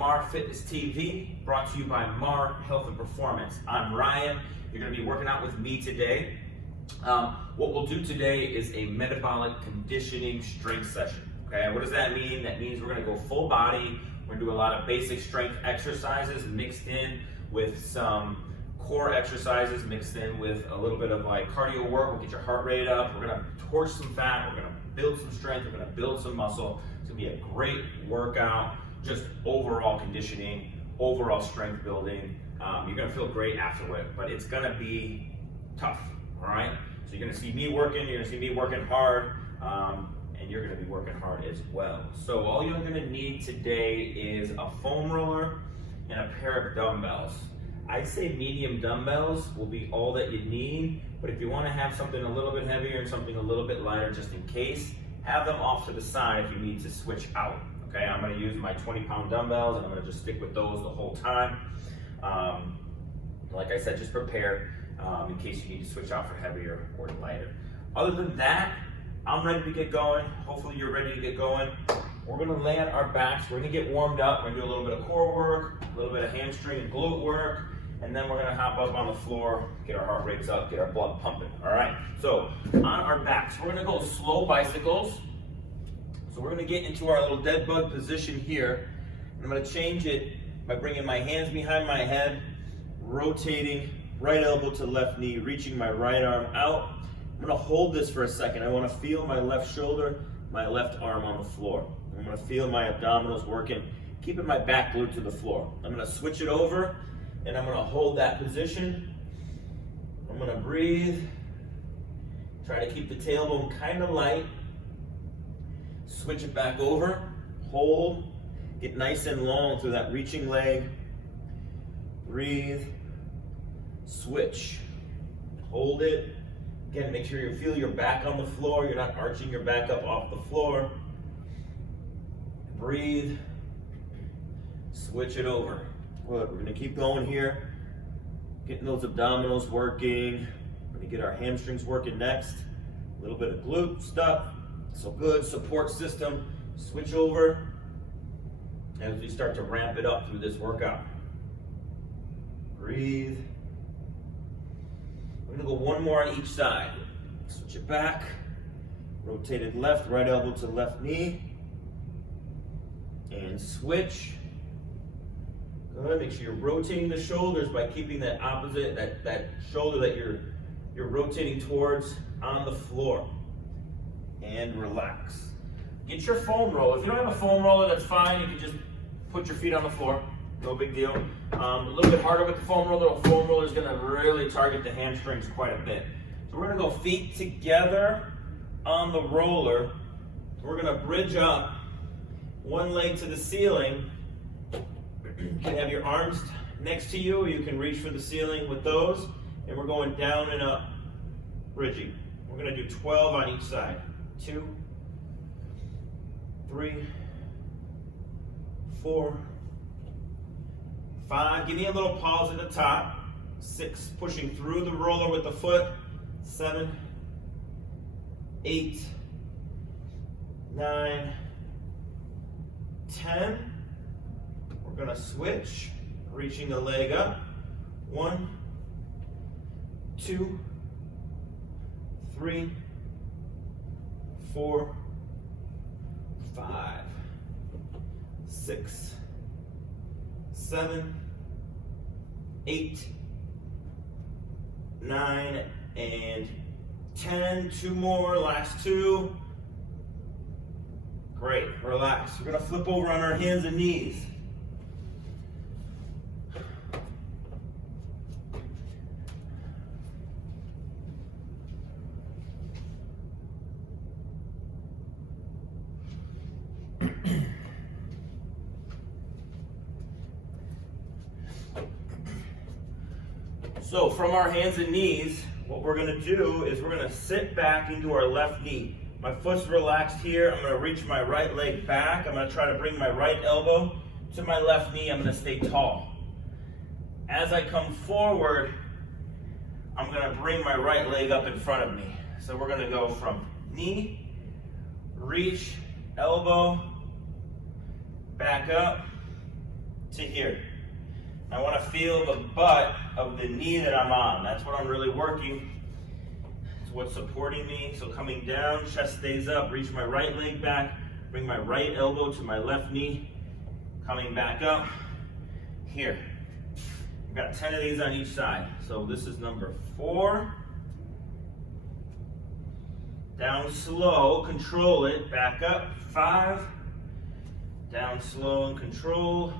Mar Fitness TV, brought to you by Mar Health and Performance. I'm Ryan. You're going to be working out with me today. What we'll do today is a metabolic conditioning strength session. Okay, what does that mean? That means we're going to go full body. We're going to do a lot of basic strength exercises mixed in with some core exercises, mixed in with a little bit of like cardio work. We'll get your heart rate up. We're going to torch some fat. We're going to build some strength. We're going to build some muscle. It's going to be a great workout. Just overall conditioning, overall strength building. You're gonna feel great afterward, but it's gonna be tough, all right? So you're gonna see me working, you're gonna see me working hard, and you're gonna be working hard as well. So all you're gonna need today is a foam roller and a pair of dumbbells. I'd say medium dumbbells will be all that you need, but if you wanna have something a little bit heavier and something a little bit lighter just in case, have them off to the side if you need to switch out. Okay, I'm going to use my 20-pound dumbbells and I'm going to just stick with those the whole time. Like I said, just prepare in case you need to switch out for heavier or lighter. Other than that, I'm ready to get going. Hopefully you're ready to get going. We're going to lay on our backs. We're going to get warmed up. We're going to do a little bit of core work, a little bit of hamstring and glute work, and then we're going to hop up on the floor, get our heart rates up, get our blood pumping. All right, so on our backs, we're going to go slow bicycles. So we're going to get into our little dead bug position here. I'm going to change it by bringing my hands behind my head, rotating right elbow to left knee, reaching my right arm out. I'm going to hold this for a second. I want to feel my left shoulder, my left arm on the floor. I'm going to feel my abdominals working, keeping my back glued to the floor. I'm going to switch it over and I'm going to hold that position. I'm going to breathe. Try to keep the tailbone kind of light. Switch it back over, hold, get nice and long through that reaching leg, breathe, switch, hold it. Again, make sure you feel your back on the floor, you're not arching your back up off the floor. Breathe, switch it over. Good, we're gonna keep going here, getting those abdominals working. We're gonna get our hamstrings working next. A little bit of glute stuff. So good, support system, switch over as we start to ramp it up through this workout. Breathe. We're gonna go one more on each side. Switch it back, rotated left, right elbow to left knee, and switch. Good, make sure you're rotating the shoulders by keeping that opposite, that shoulder that you're rotating towards on the floor. And relax. Get your foam roller. If you don't have a foam roller, that's fine. You can just put your feet on the floor. No big deal. A little bit harder with the foam roller. The foam roller is going to really target the hamstrings quite a bit. So we're going to go feet together on the roller. We're going to bridge up one leg to the ceiling. You can have your arms next to you. You can reach for the ceiling with those. And we're going down and up, bridging. We're going to do 12 on each side. 2, 3, 4, 5. Give me a little pause at the top. 6, pushing through the roller with the foot. 7, 8, 9, 10. We're going to switch, reaching the leg up. 1, 2, 3, 4, 5, 6, 7, 8, 9, and 10. 2 more, last 2. Great, relax. We're gonna flip over on our hands and knees. So from our hands and knees, what we're gonna do is we're gonna sit back into our left knee. My foot's relaxed here. I'm gonna reach my right leg back. I'm gonna try to bring my right elbow to my left knee. I'm gonna stay tall. As I come forward, I'm gonna bring my right leg up in front of me. So we're gonna go from knee, reach, elbow, back up, to here. I want to feel the butt of the knee that I'm on. That's what I'm really working. It's what's supporting me. So coming down, chest stays up, reach my right leg back, bring my right elbow to my left knee, coming back up, here. I've got 10 of these on each side. So this is number 4. Down slow, control it, back up, 5. Down slow and control,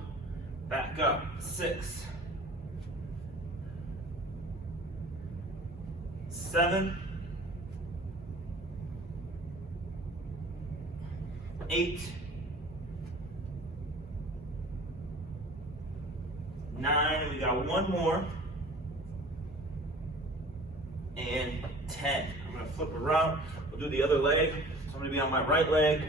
back up, 6. 7. 8. 9, we got one more, and 10. I'm gonna flip around, we'll do the other leg. So I'm gonna be on my right leg,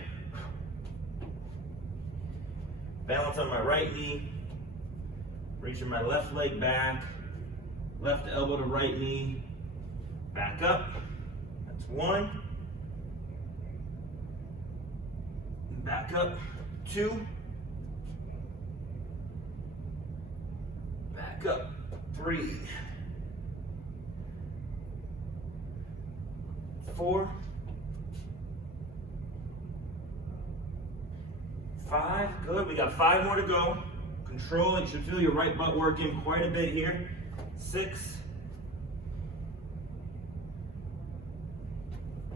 balance on my right knee, reaching my left leg back, left elbow to right knee, back up, that's 1, back up, 2, back up, 3, 4, 5, good, we got 5 more to go. Control it, you should feel your right butt working quite a bit here. 6,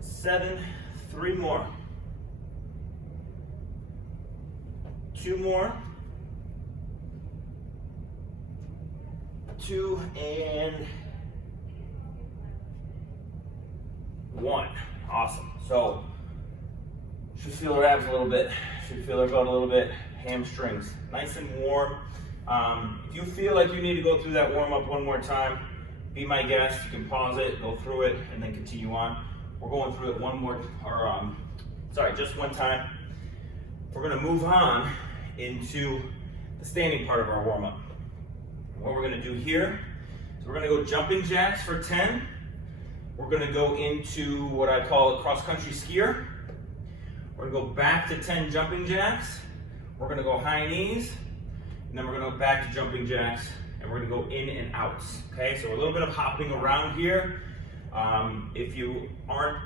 7, 3 more. 2 more. 2 and 1. Awesome. So, should feel our abs a little bit. Should feel our butt a little bit. Hamstrings. Nice and warm. If you feel like you need to go through that warm up one more time, be my guest. You can pause it, go through it, and then continue on. We're going through it just one time. We're going to move on into the standing part of our warm up. What we're going to do here is we're going to go jumping jacks for 10. We're going to go into what I call a cross-country skier. We're going to go back to 10 jumping jacks. We're going to go high knees, and then we're going to go back to jumping jacks, and we're going to go in and outs. Okay, so a little bit of hopping around here. If you aren't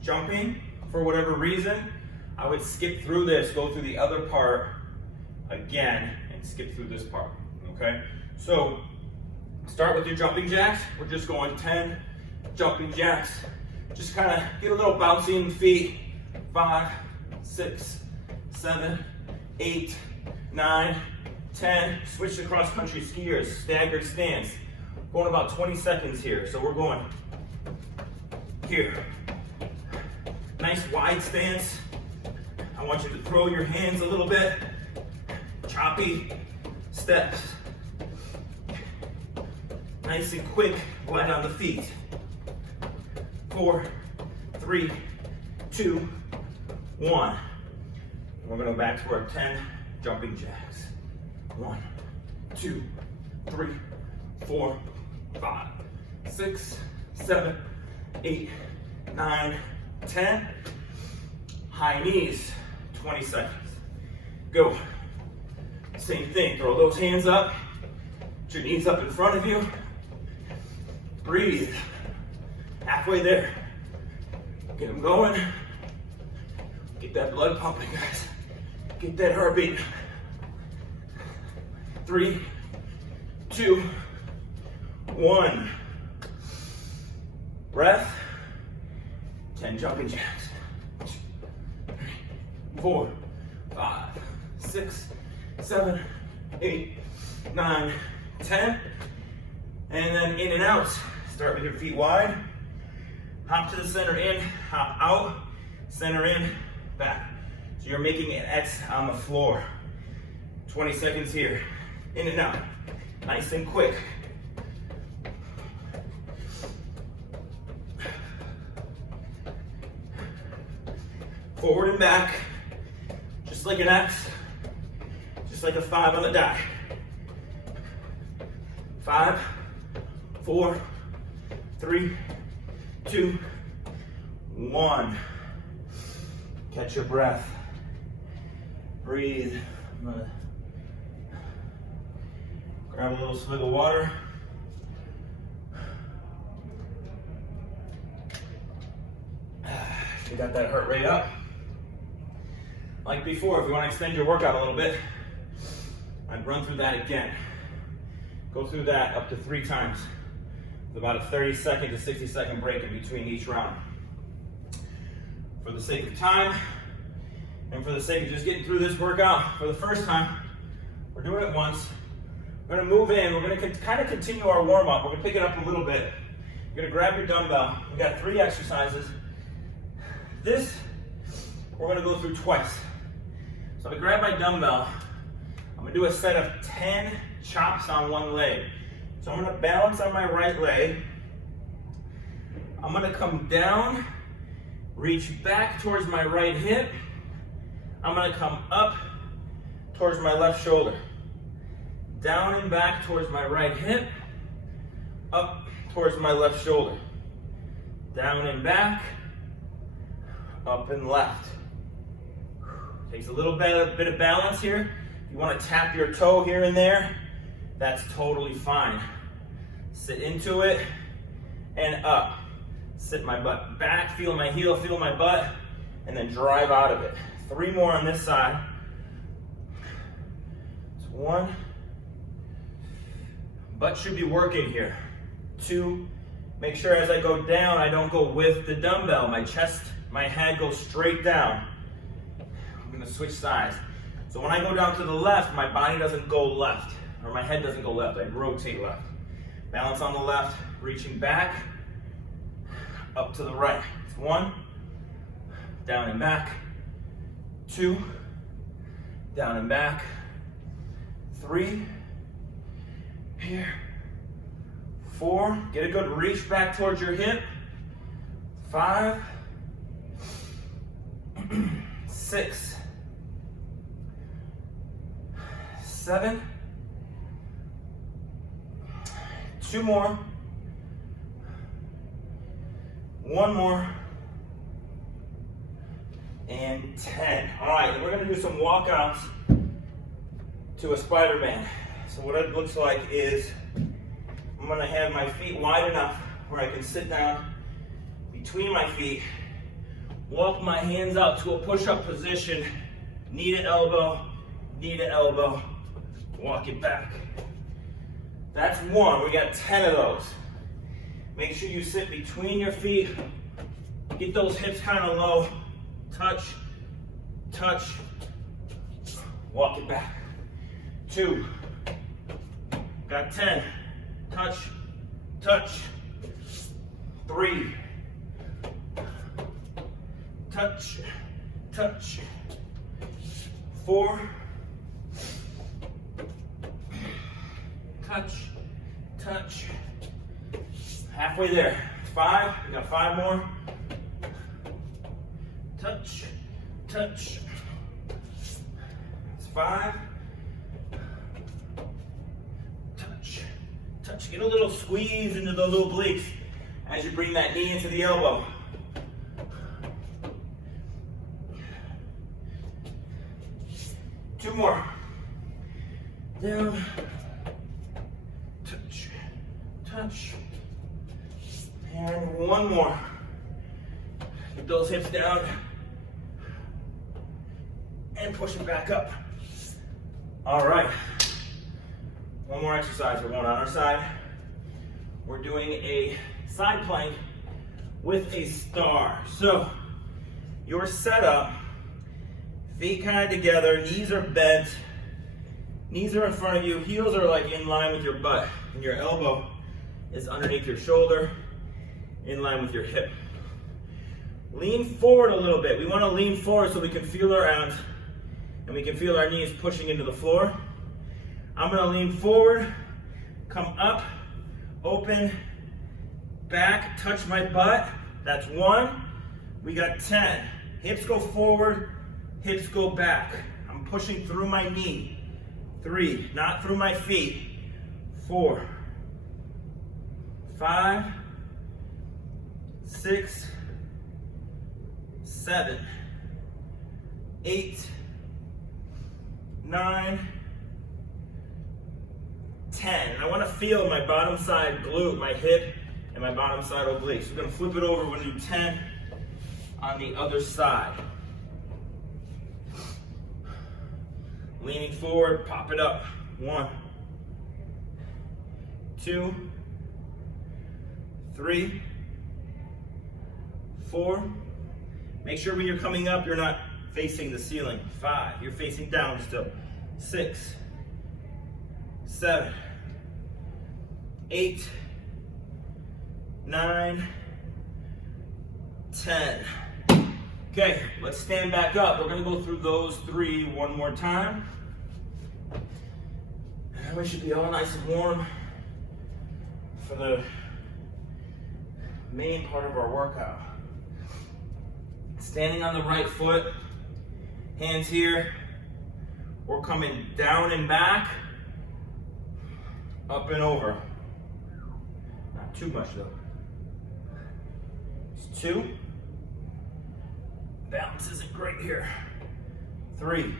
jumping for whatever reason, I would skip through this, go through the other part again, and skip through this part. Okay, so start with your jumping jacks. We're just going 10 jumping jacks. Just kind of get a little bouncy in the feet. 5, 6, 7, 8, 9, 10. Switch to cross-country skiers, staggered stance. Going about 20 seconds here. So we're going here. Nice wide stance. I want you to throw your hands a little bit. Choppy steps. Nice and quick, light on the feet. 4, 3, 2, 1. We're going to go back to our 10 jumping jacks. 1, 2, 3, 4, 5, 6, 7, 8, 9, 10. High knees, 20 seconds. Go. Same thing, throw those hands up. Put your knees up in front of you. Breathe. Halfway there. Get them going. Get that blood pumping, guys. Get that heartbeat. 3, 2, 1. Breath. 10 jumping jacks. 4, 5, 6, 7, 8, 9, 10. And then in and out. Start with your feet wide. Hop to the center in, hop out, center in, back. So you're making an X on the floor. 20 seconds here. In and out. Nice and quick. Forward and back. Just like an X. Just like a 5 on the die. 5, 4, 3, 2, 1. Catch your breath. Breathe. Grab a little swig of water. You got that heart rate up. Like before, if you want to extend your workout a little bit, I'd run through that again. Go through that up to 3 times. With about a 30-second to 60-second break in between each round. For the sake of time, and for the sake of just getting through this workout for the first time, we're doing it once. We're gonna move in, we're gonna kind of continue our warm up. We're gonna pick it up a little bit. You're gonna grab your dumbbell. We got 3 exercises. This, we're gonna go through twice. So I'm gonna grab my dumbbell. I'm gonna do a set of 10 chops on one leg. So I'm gonna balance on my right leg. I'm gonna come down, reach back towards my right hip. I'm gonna come up towards my left shoulder. Down and back towards my right hip. Up towards my left shoulder. Down and back. Up and left. Takes a little bit of balance here. If you want to tap your toe here and there, that's totally fine. Sit into it and up. Sit my butt back, feel my heel, feel my butt, and then drive out of it. 3 more on this side. It's 1. Butt should be working here. 2, make sure as I go down, I don't go with the dumbbell. My chest, my head goes straight down. I'm gonna switch sides. So when I go down to the left, my body doesn't go left, or my head doesn't go left, I rotate left. Balance on the left, reaching back, up to the right. It's 1, down and back, 2, down and back, 3, here, 4, get a good reach back towards your hip, 5, 6, 7, 2 more, 1 more, and 10. All right, we're gonna do some walkouts to a Spider-Man. So what it looks like is I'm gonna have my feet wide enough where I can sit down between my feet, walk my hands out to a push-up position, knee to elbow, walk it back. That's 1, we got 10 of those. Make sure you sit between your feet, get those hips kind of low, touch, touch, walk it back. 2, got 10, touch, touch. 3, touch, touch. 4, touch, touch. Halfway there. 5, we got 5 more. Touch, touch. It's 5. Touch, touch. Get a little squeeze into those obliques as you bring that knee into the elbow. Two more. Down. Touch, touch. And 1 more. Get those hips down. And push it back up. All right. 1 more exercise. We're going on our side. We're doing a side plank with a star. So, your setup, feet kind of together, knees are bent, knees are in front of you, heels are like in line with your butt, and your elbow is underneath your shoulder, in line with your hip. Lean forward a little bit. We want to lean forward so we can feel our arms and we can feel our knees pushing into the floor. I'm going to lean forward, come up, open, back, touch my butt. That's 1. We got 10. Hips go forward, hips go back. I'm pushing through my knee. 3, not through my feet. 4, 5, 6, 7, 8, 9, 10. And I want to feel my bottom side glute, my hip, and my bottom side oblique. So we're going to flip it over. We're going to do 10 on the other side. Leaning forward, pop it up. 1, 2, 3, 4. Make sure when you're coming up, you're not facing the ceiling. 5, you're facing down still. 6, 7, 8, 9, 10. Okay, let's stand back up. We're gonna go through those 3 one more time. And we should be all nice and warm for the main part of our workout. Standing on the right foot, hands here. We're coming down and back, up and over. Not too much though. It's 2. Balance isn't great here. 3.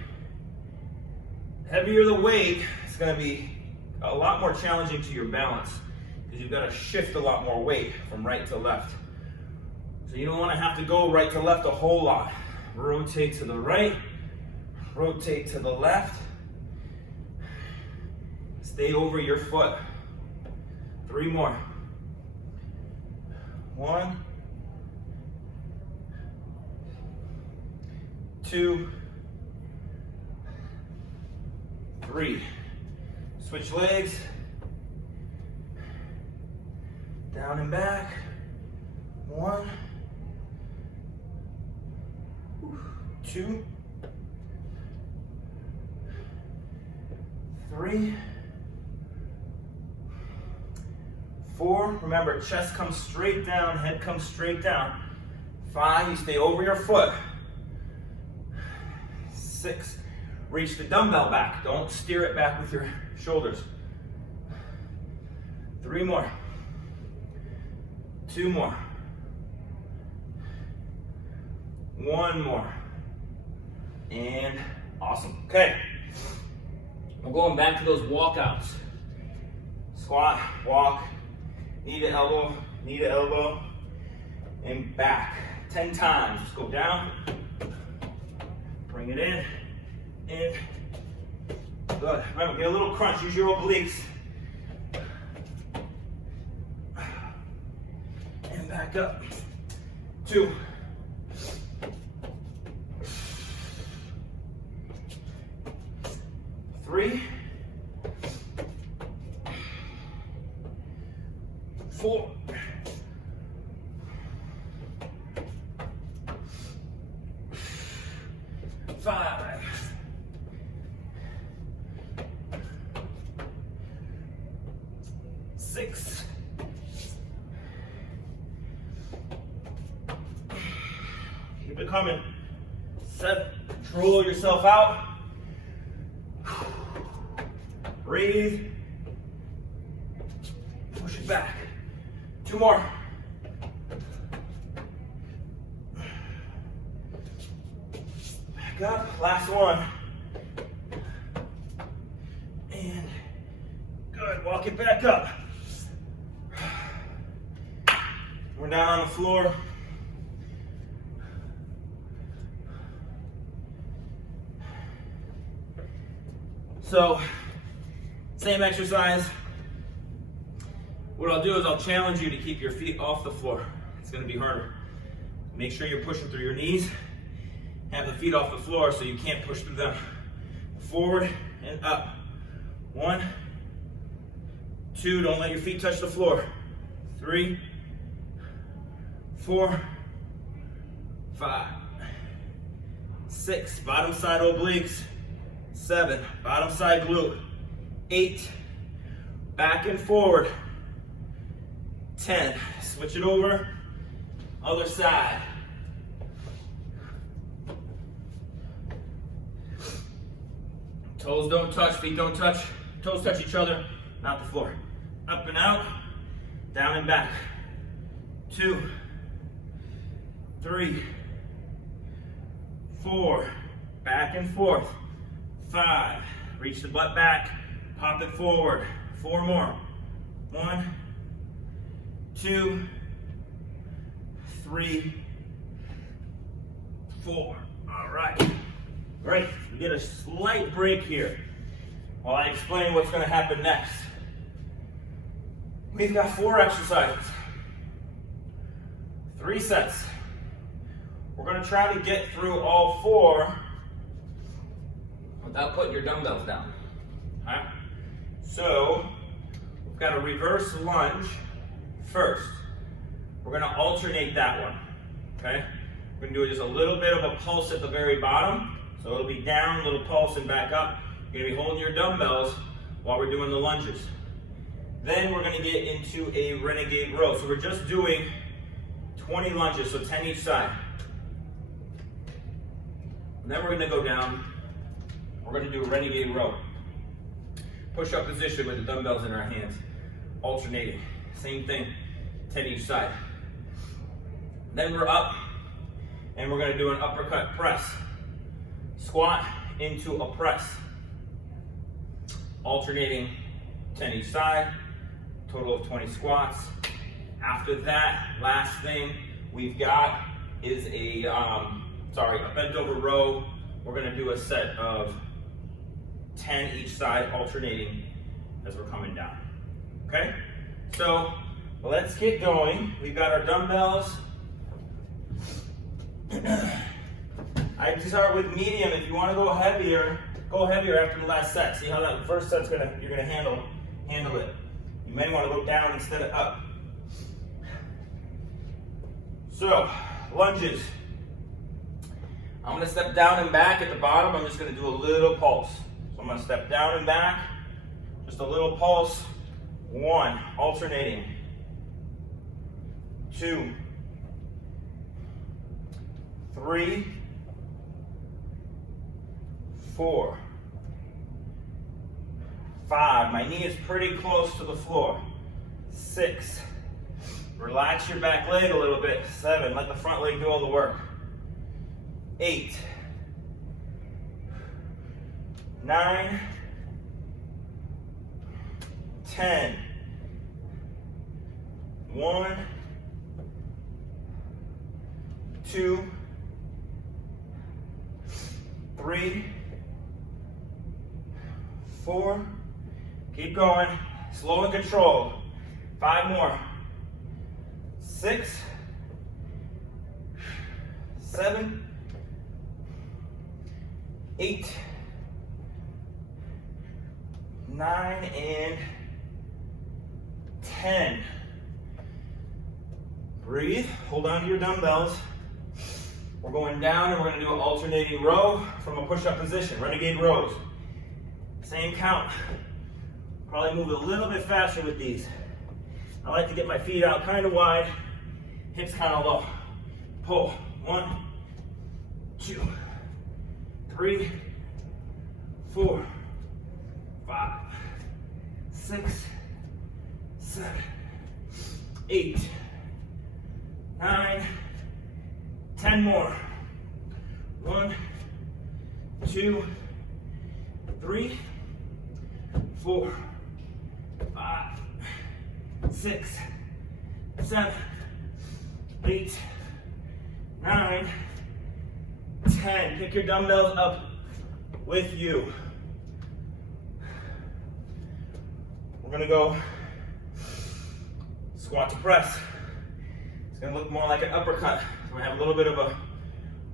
Heavier the weight, it's going to be a lot more challenging to your balance because you've got to shift a lot more weight from right to left. So you don't want to have to go right to left a whole lot. Rotate to the right, rotate to the left. Stay over your foot. 3 more. 1, 2, 3. Switch legs. Down and back. 1, 2, 3, 4. Remember, chest comes straight down, head comes straight down. 5, you stay over your foot. 6, reach the dumbbell back. Don't steer it back with your shoulders. 3 more. 2 more. 1 more. And awesome. Okay. We're going back to those walkouts. Squat, walk, knee to elbow, and back. 10 times. Just go down. Bring it in. Good. Remember, get a little crunch. Use your obliques. And back up. 2. 3. 4. 5. 6. Keep it coming. 7. Control yourself out. Breathe. Push it back. 2 more. Back up. Last one. And good. Walk it back up. We're down on the floor. So, same exercise. What I'll do is I'll challenge you to keep your feet off the floor. It's going to be harder. Make sure you're pushing through your knees. Have the feet off the floor so you can't push through them. Forward and up. 1, 2, don't let your feet touch the floor. 3, 4, 5, 6, bottom side obliques. 7, bottom side glute. 8, back and forward. 10, switch it over, other side. Toes don't touch, feet don't touch. Toes touch each other, not the floor. Up and out, down and back. 2, 3, 4, back and forth. 5, reach the butt back, pop it forward. 4 more. 1, 2, 3, 4. All right. Great. We get a slight break here while I explain what's going to happen next. We've got 4 exercises, 3 sets. We're going to try to get through all 4 without putting your dumbbells down. All right? So we've got a reverse lunge first. We're going to alternate that one. Okay? We're going to do just a little bit of a pulse at the very bottom. So it'll be down, a little pulse, and back up. You're going to be holding your dumbbells while we're doing the lunges. Then we're going to get into a renegade row. So we're just doing 20 lunges, so 10 each side. And then we're going to go down. We're going to do a renegade row. Push-up position with the dumbbells in our hands. Alternating. Same thing, 10 each side. Then we're up, and we're going to do an uppercut press. Squat into a press. Alternating 10 each side. Total of 20 squats. After that, last thing we've got is a bent over row. We're going to do a set of 10 each side, alternating as we're coming down. Okay? So let's get going. We've got our dumbbells. I start with medium. If you want to go heavier after the last set. See how that first set's you're gonna handle it. You may want to go down instead of up. So, lunges. I'm gonna step down and back at the bottom. I'm just gonna do a little pulse. So I'm gonna step down and back, just a little pulse. 1, alternating. 2, 3, 4, 5. My knee is pretty close to the floor. 6. Relax your back leg a little bit. 7. Let the front leg do all the work. 8. 9. 10. 1, 2, 3, 4. Keep going. Slow and controlled. 5 more. 6, 7, 8, 9, and 10. Breathe. Hold on to your dumbbells. We're going down and we're going to do an alternating row from a push-up position. Renegade rows. Same count. Probably move a little bit faster with these. I like to get my feet out kind of wide, hips kind of low. Pull. 1, 2, 3, 4, 5, 6, 7, 8, 9, 10 more. 1, 2, 3, 4, 5, 6, 7, 8, 9, 10. Pick your dumbbells up with you. We're gonna go squat to press. It's gonna look more like an uppercut. So we have a little bit of a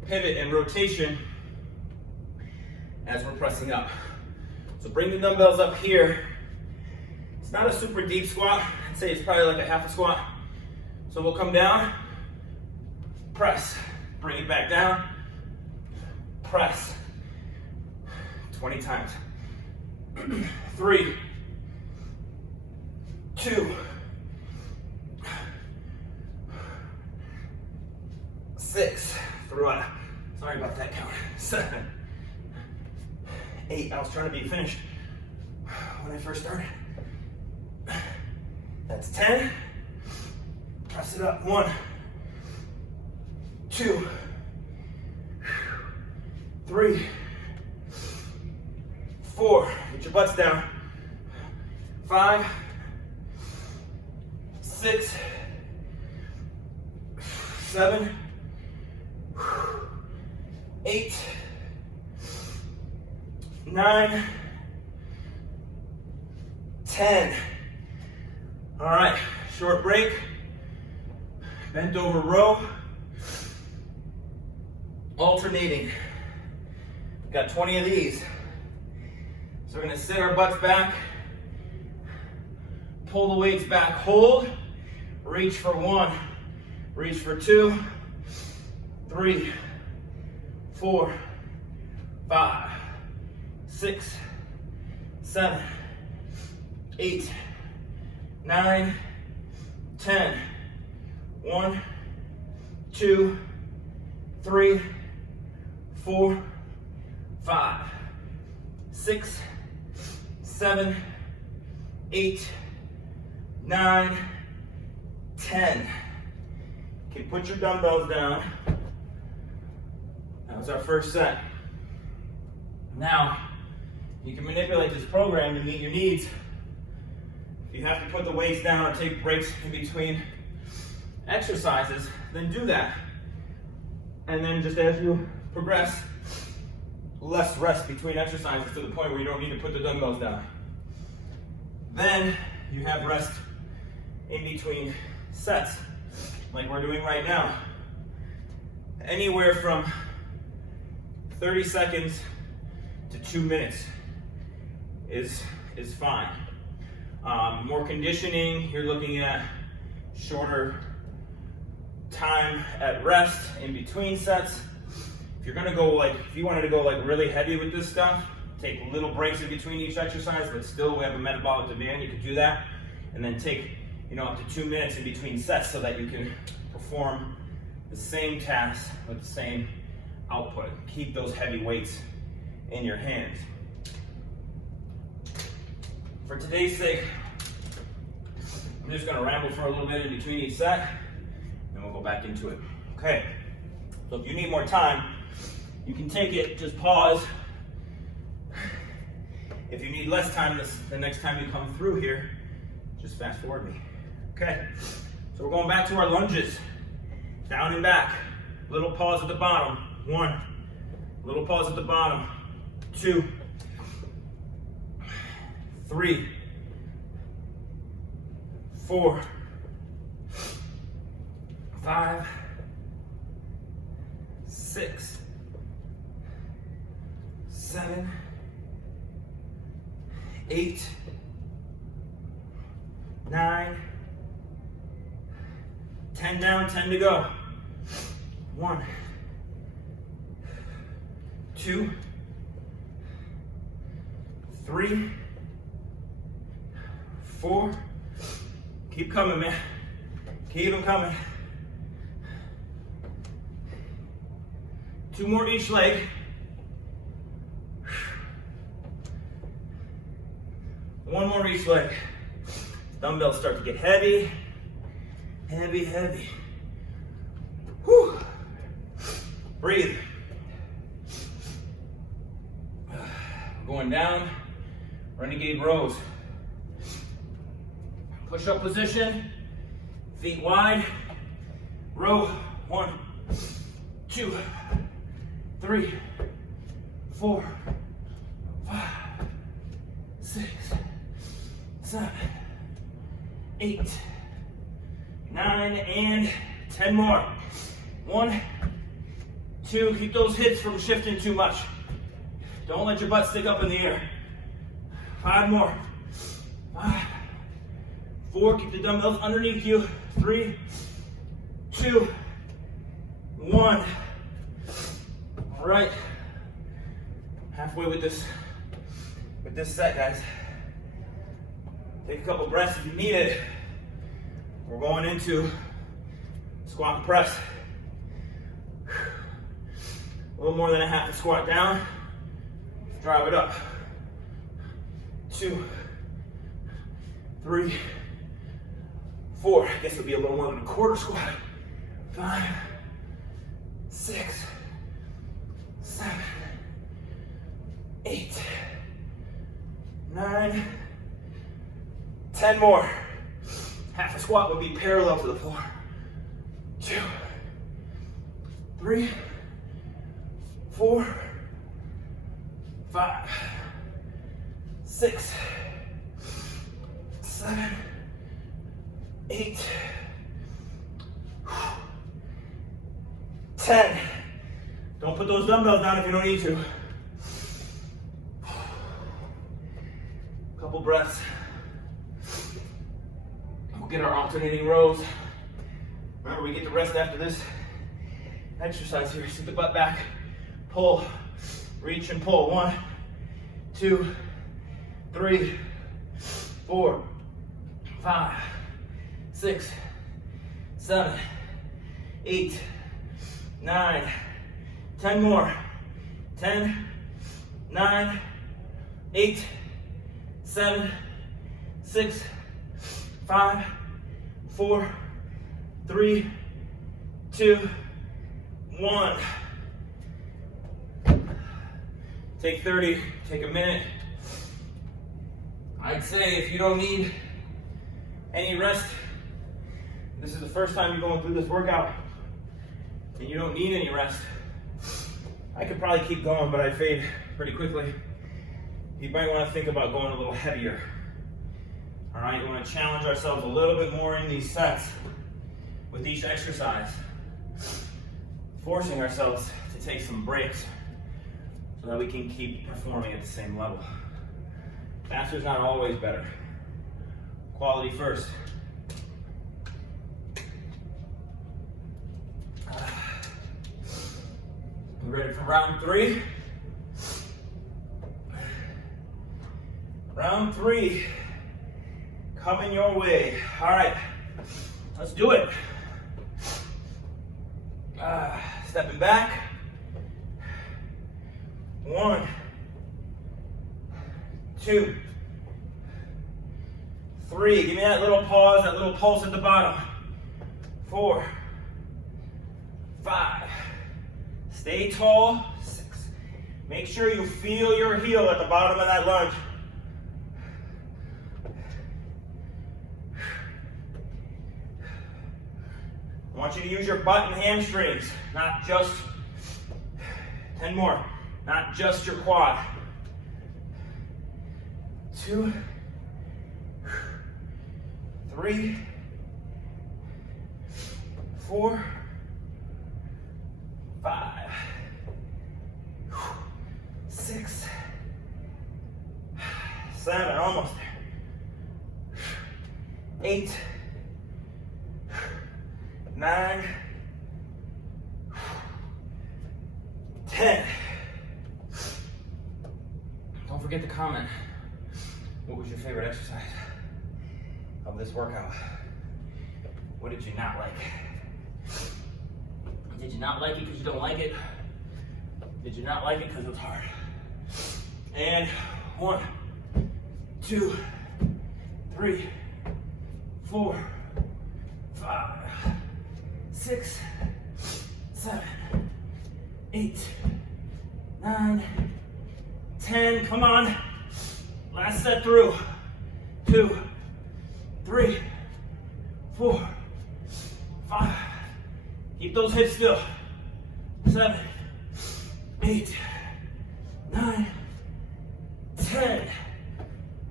pivot and rotation as we're pressing up. So bring the dumbbells up here. It's not a super deep squat. I'd say it's probably like a half a squat. So we'll come down, press, bring it back down, press. 20 times. 3, 2, 6, through it. Sorry about that count. 7, 8. I was trying to be finished when I first started. That's 10. Press it up. 1, 2, 3, 4. Get your butts down. 5, 6, 7, 8, 9, 10. All right, short break, bent over row, alternating. Got 20 of these. So we're gonna sit our butts back, pull the weights back, hold, reach for 1, reach for 2, 3, 4, 5, 6, 7, 8, 9, 10. 1, 2, 3, 4, 5, 6, 7, 8, 9, 10. Okay, put your dumbbells down. That was our first set. Now, you can manipulate this program to meet your needs. If you have to put the weights down or take breaks in between exercises, then do that. And then just as you progress, less rest between exercises to the point where you don't need to put the dumbbells down. Then you have rest in between sets, like we're doing right now. Anywhere from 30 seconds to 2 minutes is fine. More conditioning, you're looking at shorter time at rest in between sets. If you're gonna go if you wanted to go really heavy with this stuff, take little breaks in between each exercise, but still we have a metabolic demand, you could do that. And then take, up to 2 minutes in between sets so that you can perform the same tasks with the same output. Keep those heavy weights in your hands. For today's sake, I'm just gonna ramble for a little bit in between each set, and we'll go back into it. Okay, so if you need more time, you can take it, just pause. If you need less time the next time you come through here, just fast forward me. Okay, so we're going back to our lunges. Down and back, little pause at the bottom, 1, little pause at the bottom, 2, 3, 4, 5, 6, 7, 8, 9, 10 down, 10 to go. 1, 2, 3, 4. Keep coming, man. Keep them coming. 2 more each leg. One more each leg. Dumbbells start to get heavy. Heavy, heavy. Whew. Breathe. Going down. Renegade rows. Push-up position. Feet wide. Row. 1, 2, 3, 4, 5, 6, 7, 8, 9, and 10 more. 1, 2, keep those hips from shifting too much. Don't let your butt stick up in the air. 5 more. 5, 4, keep the dumbbells underneath you. 3, 2, 1. All right. Halfway with this set, guys. Take a couple breaths if you need it. We're going into squat and press. A little more than a half a squat down. Drive it up. 2, 3, 4. I guess it'll be a little more than a quarter squat. 5, 6, 7, 8, 9, 10 more. Half a squat would be parallel to the floor. 2, 3, 4, 5, 6, 7, 8, 10. Don't put those dumbbells down if you don't need to. Couple breaths. We'll get our alternating rows. Remember, we get to rest after this exercise here. Sit the butt back, pull, reach and pull. 1, 2, 3, 4, 5, 6, 7, 8, 9, 10 more. 10, 9, 8, 7, 6, 5, 4, 3, 2, 1. Take 30, take a minute. I'd say if you don't need any rest, this is the first time you're going through this workout, and you don't need any rest, I could probably keep going, but I fade pretty quickly. You might want to think about going a little heavier. All right, you want to challenge ourselves a little bit more in these sets with each exercise, forcing ourselves to take some breaks so that we can keep performing at the same level. Faster is not always better. Quality first. We ready for round 3? Round 3 coming your way. All right, let's do it. Stepping back. 1, 2, 3. Give me that little pause, that little pulse at the bottom. 4, 5. Stay tall. 6. Make sure you feel your heel at the bottom of that lunge. 'I want you to use your butt and hamstrings, not just 10 more, not just your quad. 2, 3, 4, 5, 6, 7, almost there. 8, 9, 10. Don't forget to comment. What was your favorite exercise of this workout? What did you not like? Did you not like it because you don't like it? Did you not like it because it was hard? And 1, 2, 3, 4, 5, 6, 7, 8, 9, 10. Come on. Last set through. 2, 3, 4, 5. Keep those hips still. 7, 8, 9, 10.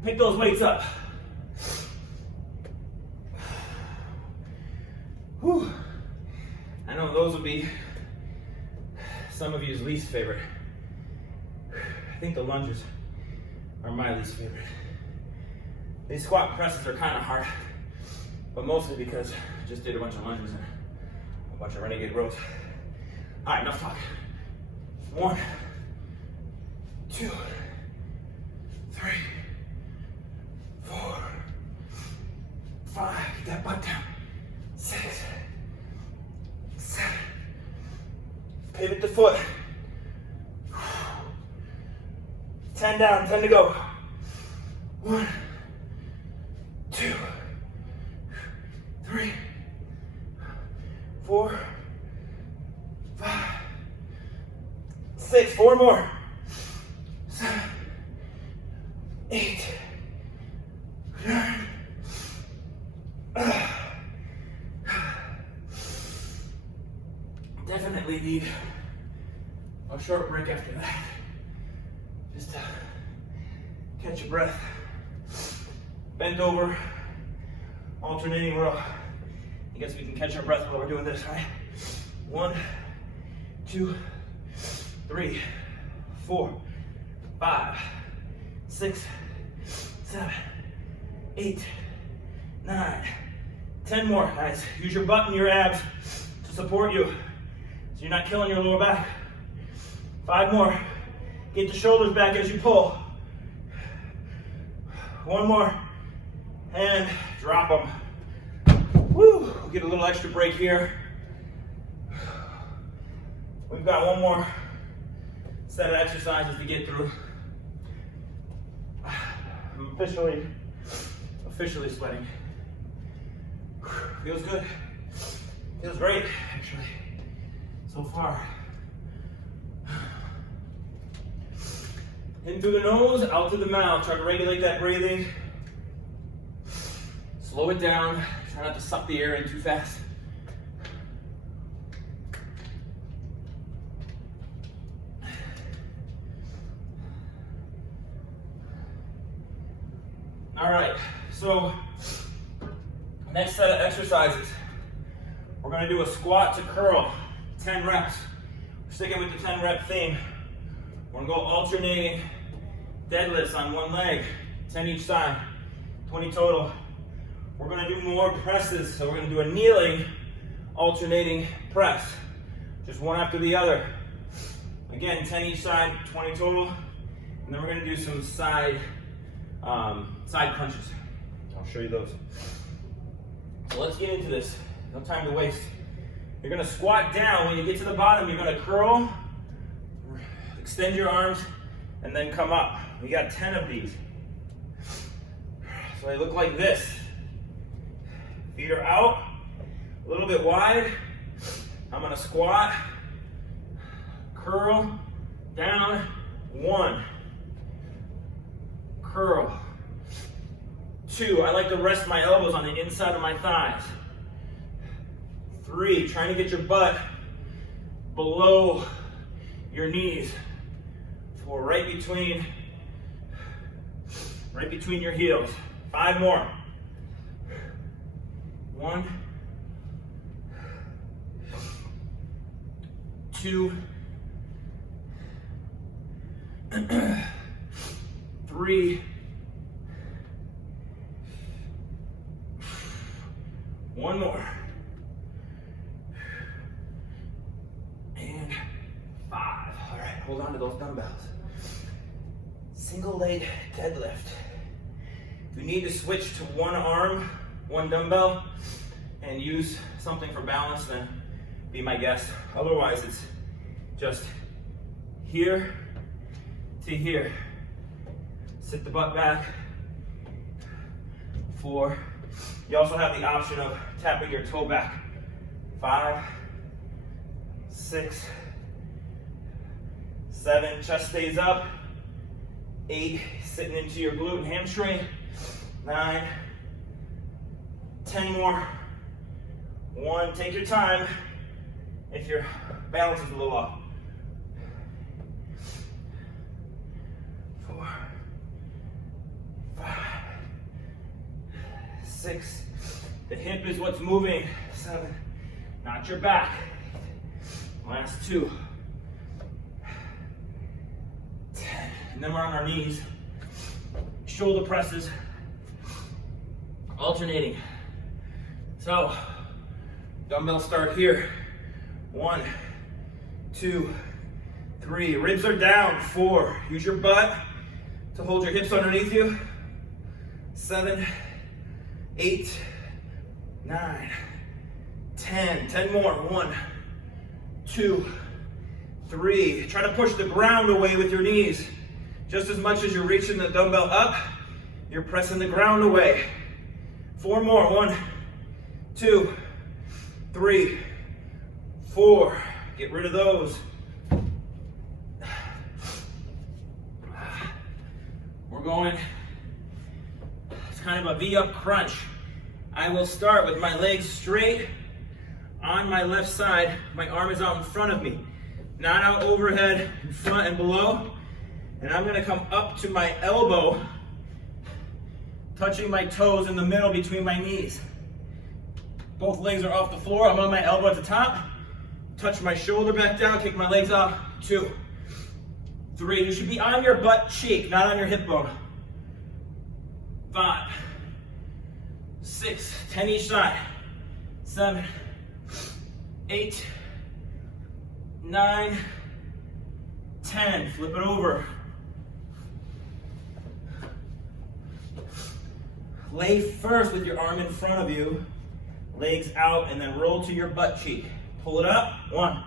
Pick those weights up. Whew. I know those will be some of you's least favorite. I think the lunges are my least favorite. These squat presses are kind of hard, but mostly because I just did a bunch of lunges and a bunch of renegade rows. All right, enough talk. 1, 2, 3, 4, 5. Get that butt down. 6, 7. Pivot the foot. 10 down, 10 to go. 1, 2, 3, 4, 5, 6. 4 more. 7, 8, 9, Definitely need a short break after that. Just to catch your breath. Bent over, alternating row. I guess we can catch our breath while we're doing this, right? 1, 2, 3, 4, 5, 6, 7, 8, 9, 10 more, guys. Use your butt and your abs to support you, so you're not killing your lower back. 5 more. Get the shoulders back as you pull. 1 more, and drop them. Woo! We'll get a little extra break here. We've got 1 more set of exercises to get through. I'm officially sweating. Feels good. Feels great, actually, so far. In through the nose, out through the mouth. Try to regulate that breathing. Slow it down. Try not to suck the air in too fast. All right, so next set of exercises. We're gonna do a squat to curl, 10 reps. We're sticking with the 10 rep theme. We're gonna go alternating deadlifts on one leg, 10 each side, 20 total. We're gonna do more presses, so we're gonna do a kneeling, alternating press, just one after the other. Again, 10 each side, 20 total, and then we're gonna do some side crunches. I'll show you those. So let's get into this, no time to waste. You're gonna squat down. When you get to the bottom, you're gonna curl, extend your arms, and then come up. We got 10 of these. So they look like this. Feet are out, a little bit wide. I'm gonna squat, curl, down, 1. Curl, 2. I like to rest my elbows on the inside of my thighs. 3, trying to get your butt below your knees. 4, right between your heels. 5 more. 1, 2, 3, 1 more, and 5. All right, hold on to those dumbbells. Single leg deadlift. If you need to switch to one arm, one dumbbell, and use something for balance, then be my guest. Otherwise, it's just here to here. Sit the butt back. 4. You also have the option of tapping your toe back. 5, 6, 7, chest stays up. 8, sitting into your glute and hamstring. 9, 10 more. 1, take your time if your balance is a little off. 4, 5, 6. The hip is what's moving. 7, not your back. Last 2. 10. And then we're on our knees. Shoulder presses. Alternating. So, dumbbells start here. 1, 2, 3. Ribs are down. 4. Use your butt to hold your hips underneath you. 7, 8, 9, 10. 10 more. 1, 2, 3. Try to push the ground away with your knees. Just as much as you're reaching the dumbbell up, you're pressing the ground away. 4 more. 1, 2, 3, 4. Get rid of those. We're going, it's kind of a V-up crunch. I will start with my legs straight on my left side, my arm is out in front of me, not out overhead, in front and below. And I'm gonna come up to my elbow, touching my toes in the middle between my knees. Both legs are off the floor. I'm on my elbow at the top. Touch my shoulder back down, kick my legs off. 2, 3. You should be on your butt cheek, not on your hip bone. 5, 6, 10 each side. 7, 8, 9, 10. Flip it over. Lay first with your arm in front of you, legs out, and then roll to your butt cheek. Pull it up. 1,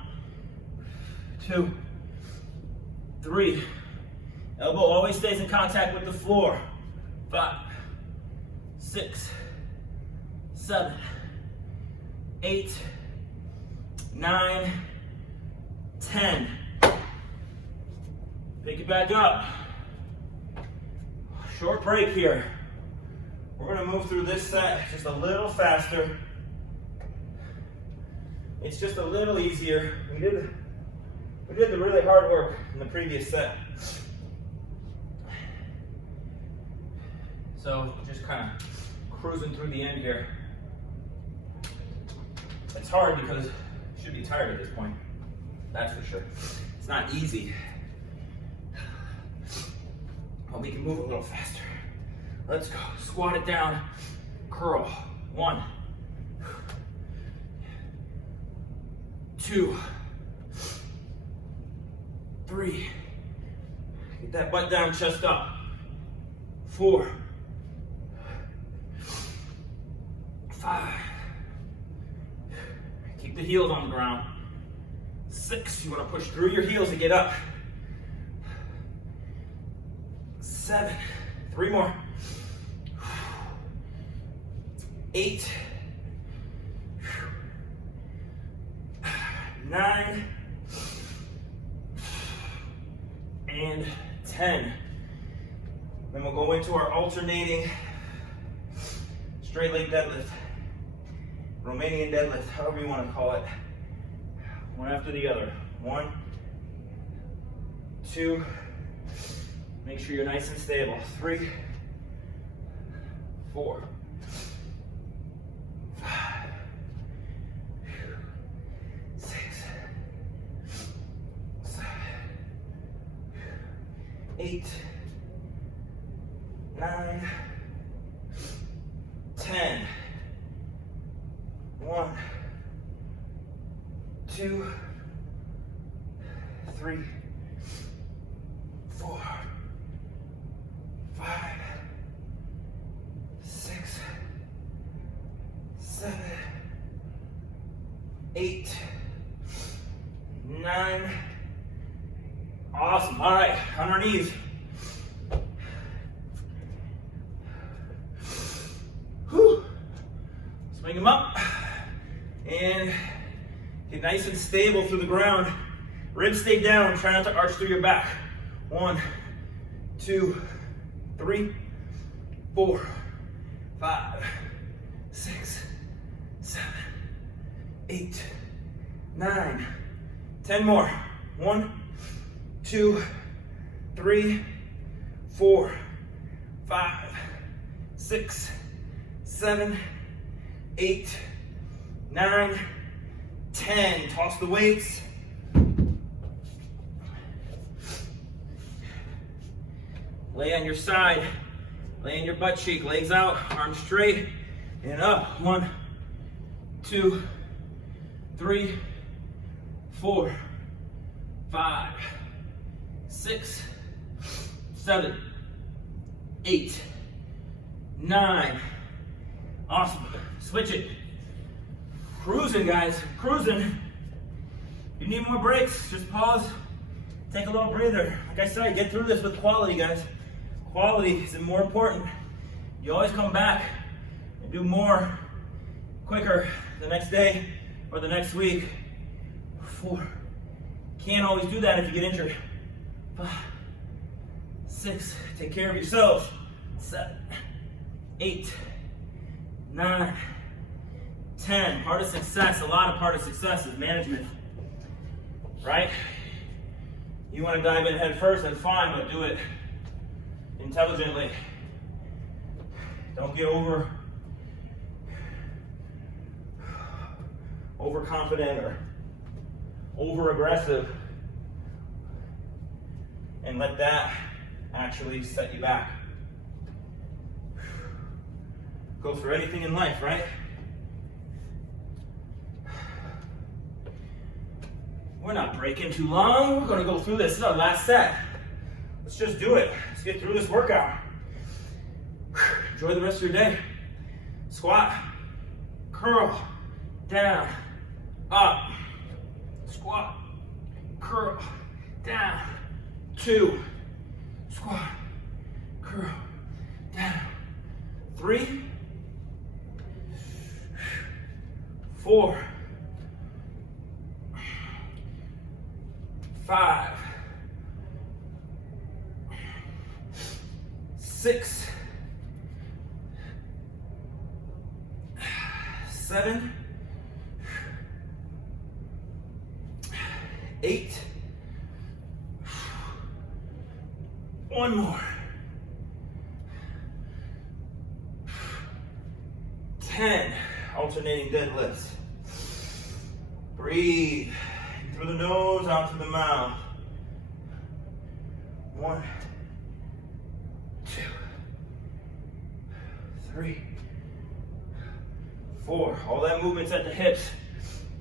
2, 3. Elbow always stays in contact with the floor. 5, 6, 7, 8, 9, 10. Pick it back up. Short break here. We're gonna move through this set just a little faster. It's just a little easier. We did the really hard work in the previous set. So just kind of cruising through the end here. It's hard because you should be tired at this point. That's for sure. It's not easy. But we can move a little faster. Let's go. Squat it down. Curl. 1, 2, 3. Get that butt down, chest up. 4, 5. Keep the heels on the ground. 6. You want to push through your heels to get up. 7. 3 more. 8, 9, and 10. Then we'll go into our alternating straight leg deadlift, Romanian deadlift, however you want to call it. One after the other. 1, 2, make sure you're nice and stable. 3, 4, 5, 6, 7, 8, 9, 10. 1, 2, 3, 4, 5, 6, 7, 8, 9. Awesome. All right, on our knees. Whew. Swing them up and get nice and stable through the ground. Ribs stay down. Try not to arch through your back. 1, 2, 3, 4, 5, 6, 7, 8, 9, 10 more. 1, 2, 3, 4, 5, 6, 7, 8, 9, 10. Toss the weights. Lay on your side. Lay on your butt cheek. Legs out, arms straight, and up. 1, 2, 3, 4, 5, 6, 7, 8, 9. Awesome. Switch it. Cruising, guys. Cruising. If you need more breaks, just pause. Take a little breather. Like I said, get through this with quality, guys. Quality is more important. You always come back and do more quicker the next day or the next week. 4. Can't always do that if you get injured. 5, 6. Take care of yourselves. 7, 8, 9, 10. 10. Part of success, a lot of part of success is management, right? You want to dive in head first, then fine, but do it intelligently. Don't get overconfident or over aggressive and let that actually set you back. Goes for anything in life, right? We're not breaking too long. We're gonna go through this. This is our last set. Let's just do it. Let's get through this workout. Enjoy the rest of your day. Squat, curl, down, up, squat, curl, down, 2, squat, curl, down, 3, 4, 5, 6, 7, 8, 1 more, 10, alternating deadlifts. Breathe through the nose, out through the mouth. 1, 2, 3, 4. All that movement's at the hips.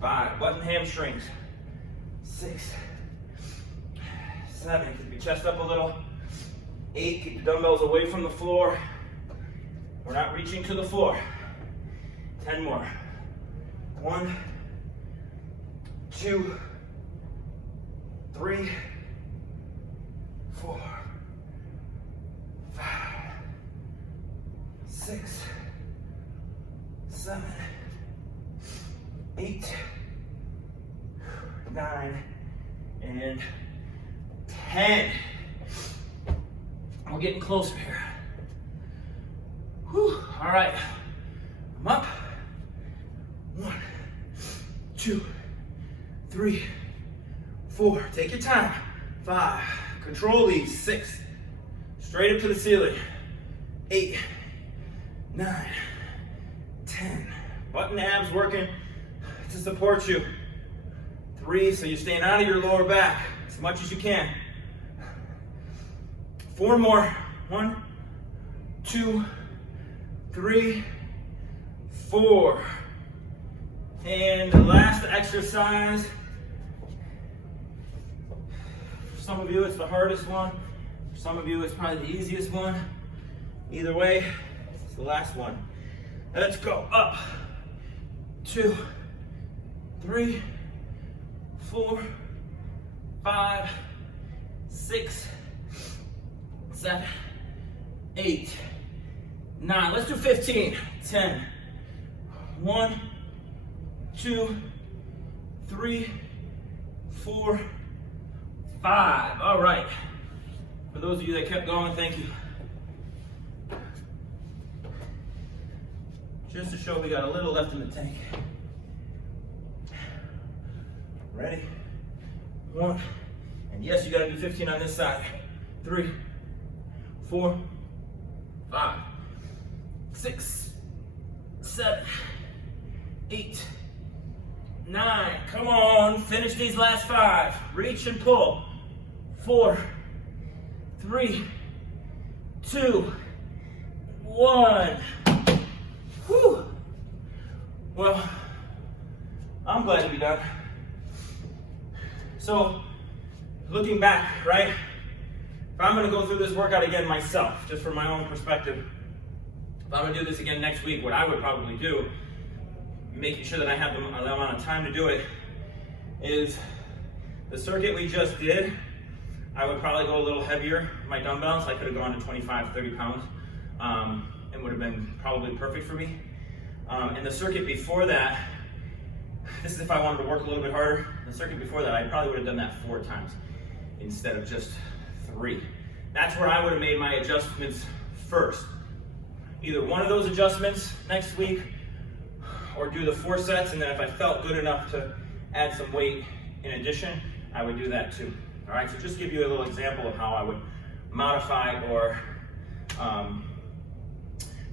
5. Button hamstrings. 6, 7. Keep your chest up a little. 8. Keep the dumbbells away from the floor. We're not reaching to the floor. 10 more. 1, 2, 3, 4, 5, 6, 7, 8, 9, and 10. We're getting closer here. Whew. All right. I'm up. 1, 2, 3, 4. Take your time. 5. Control these. 6. Straight up to the ceiling. 8, 9, 10. Button abs working to support you. 3, so you're staying out of your lower back as much as you can. 4 more. 1, 2, 3, 4. And the last exercise. For some of you, it's the hardest one. For some of you, it's probably the easiest one. Either way, it's the last one. Let's go. Up. 2, 3, 4, 5, 6, 7, 8, 9. Let's do 15. 10. 1, 2, 3, 4, 5. All right. For those of you that kept going, thank you. Just to show we got a little left in the tank. Ready? 1. And yes, you got to do 15 on this side. 3, 4, 5, 6, 7, 8, 9. Come on, finish these last 5. Reach and pull. 4, 3, 2, 1. Whew. Well, I'm glad to be done. So, looking back, right? If I'm gonna go through this workout again myself, just from my own perspective, if I'm gonna do this again next week, what I would probably do, making sure that I have the amount of time to do it, is the circuit we just did, I would probably go a little heavier. My dumbbells, I could have gone to 25, 30 pounds, and would have been probably perfect for me. And the circuit before that, this is if I wanted to work a little bit harder. The circuit before that, I probably would have done that 4 times instead of just 3. That's where I would have made my adjustments first. Either one of those adjustments next week, or do the 4 sets, and then if I felt good enough to add some weight in addition, I would do that too. All right, so just give you a little example of how I would modify or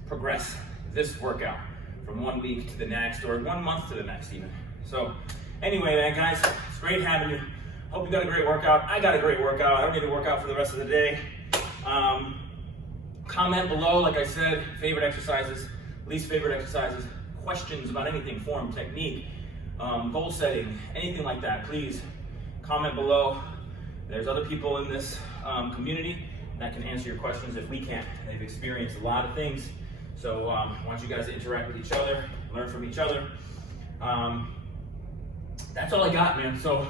progress this workout from 1 week to the next, or 1 month to the next even. So anyway, man, guys, it's great having you. Hope you got a great workout. I got a great workout. I don't need to work out for the rest of the day. Comment below, like I said, favorite exercises, least favorite exercises, questions about anything, form, technique, goal setting, anything like that. Please comment below. There's other people in this community that can answer your questions if we can't. They've experienced a lot of things. So I want you guys to interact with each other, learn from each other. That's all I got, man. So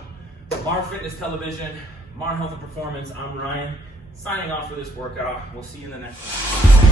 Mar Fitness Television, Mar Health and Performance, I'm Ryan, signing off for this workout. We'll see you in the next one.